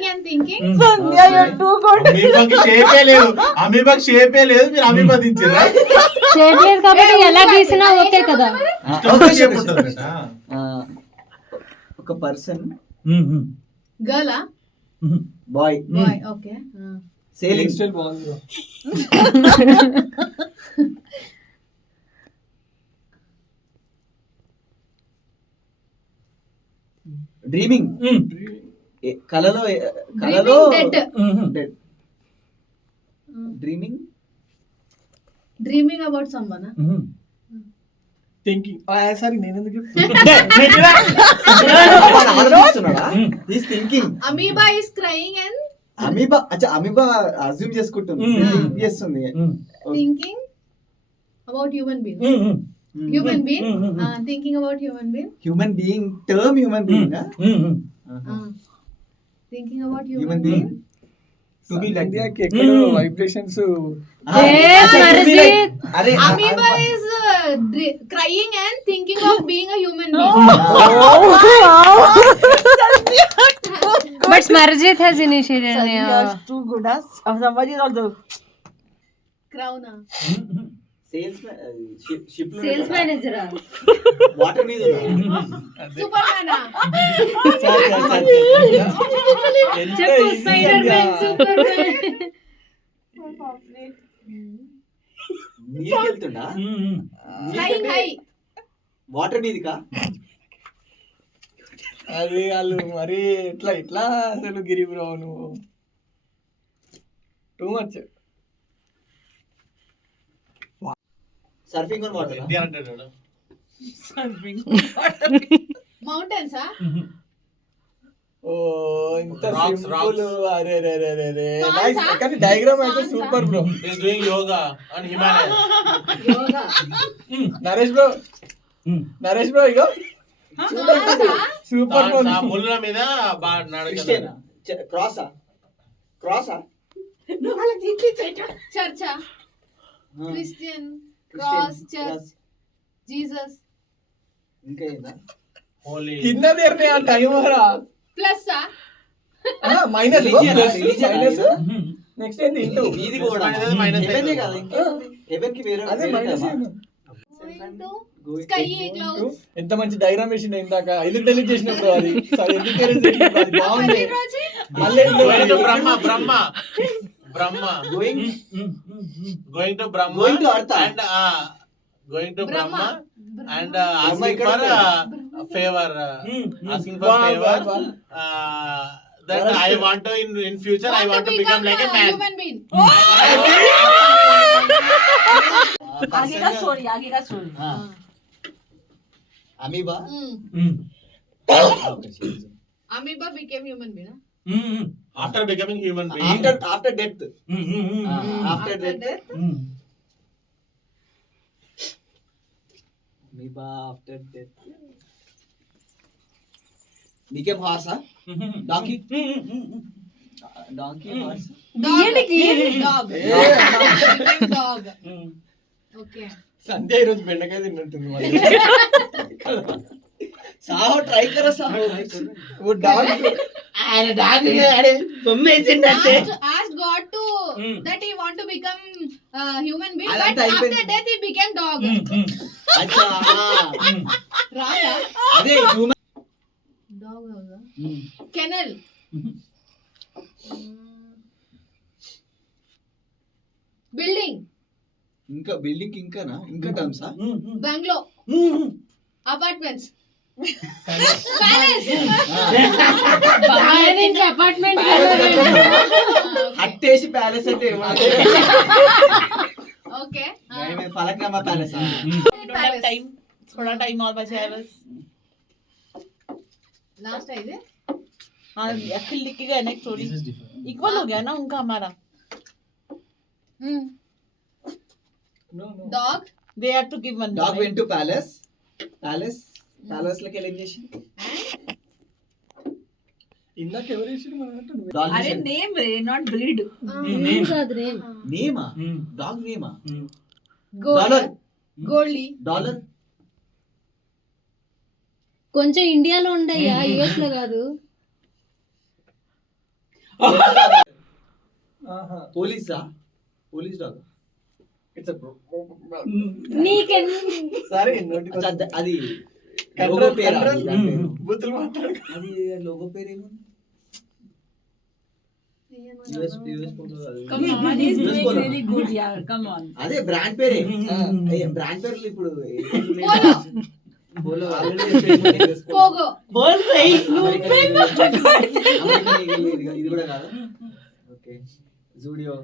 crying and thinking. Sandhya, you're too good. అమీబాకి షేపే లేదు మీరు amoeba దించారా shape లేదు కాబట్టి ఎలా గీసినా ఓకే కదా. ఒక person Girl, boy boy, okay. Sailing style బాగుంది. డ్రీమింగ్ కలలో Dreaming, dead. Dead dreaming Dreaming about someone. Thinking sorry నేను ఎందుకు ఆలోచిస్తున్నాడా is thinking Amoeba is crying and amoeba assume చేసుకుంటుంది థింక్ చేస్తుంది thinking about human being. Human being, thinking about human being. Human being term human being Thinking about human human being being. To be like ఇండియాకి ఎక్కడో vibrations అరే Amoeba is crying and thinking of being a human being. But Smarjit has initiated. Sandhya is too good. Somebody is also. Crown. Sales ship Sales manager. Water మీద Superman. చెప్పు Spider-Man, Superman. నీకు వెళ్తుండా Flying high. Water మీదకా అది వాళ్ళు మరి ఇట్లా అసలు గిరి bro నువ్వు too much. Surfing on water India అంటాడు Mountains, huh? ఓ ఇంత Rocks, సింపుల్. అరే రే రే రే రే Palms, నైస్. huh? కానీ డయాగ్రామ్ అయితే Palms, super bro. Is doing yoga on Himalaya Yoga. Naresh bro ego Palms, huh? Super ముళ్ళ మీద బాగా క్రిస్టియన్ క్రాసా Church. Christian. Cross. Church. Jesus. ఇంకా ఏందా హోలీ కింద దేర్నే ఆ టైం రా Plus. Minus Religion, minus religion. Next ఏంటి ఇంటూ ఇది కూడా అనేది minus హెవెన్ అయిపోతుంది. కదా ఇంకా హెవెన్ కి వేరే అదే minus. Going to sky clouds. ఎంత మంచి డయాగ్రామ్ వేసిండు ఇందాక ఎందుకు డెలీట్ చేసినప్పుడు అది సారీ ఎందుకు erase చేసినప్పుడు అది బాగుంది. మళ్ళీ going to Brahma going going to Brahma Going to Earth. and going to Brahma and Brahma asking ikkada for favor asking for favor that I want to in future I want to become like a man. Human being. आगे का story. Amoeba Amoeba became human being. After becoming human being after death after death amoeba after death became హార్సా donkey horse Dog. Dog. Okay. Sandhya ఈరోజు బెండకాయ తిన్నట్టుంది మళ్ళీ. Saaho try కరో సాహో ఓ dog Ask God to that he want to become human being, Alanti but after అయిపోయింది. death he became dog. అచ్చా Raja. అదే human Dog house. Kennel. Building. ఇంకా బిల్డింగ్ ఇంకానా ఇంకా టర్మ్సా Bungalow. Apartments. Palace. అపార్ట్మెంట్ హట్టేసి ప్యాలెస్ అంటే Okay. Falaknuma palace Palace. Time. थोड़ा टाइम और बचा है बस. Last है ये. हाँ अखिल लिख के गए नेक्स्ट स्टोरी. इक्वल हो गया ना उनका हमारा. Dog. They have to give one. Dog went to palace లోకి వెళ్ళి ఏం చేసి ఇందాక ఎవరు వేసిండు మన అంటే నువ్వు. अरे नेम रे नॉट ब्रीड. నేమా డాగ్ నేమా Gold. Dollar Goldie. డాలర్ కొంచెం ఇండియాలో ఉండయ్యా యుఎస్ లో కాదు. పోలీసా? Police dog. ఇట్స్ నీకెన్ సరే అది కంట్రోల్ లోగో పేరా? కంట్రోల్. దాని పేరు. బూతులు మాట్లాడు. అది లోగో పేరు ఏమో US photo అది. Come on, he's US doing photo. really good, yeah. Come on. అదే బ్రాండ్ పేరే. బ్రాండ్ పేర్లు ఇప్పుడు పోలో పోగో. बोल रही ఇది కూడా కాదు. ఓకే జూడియో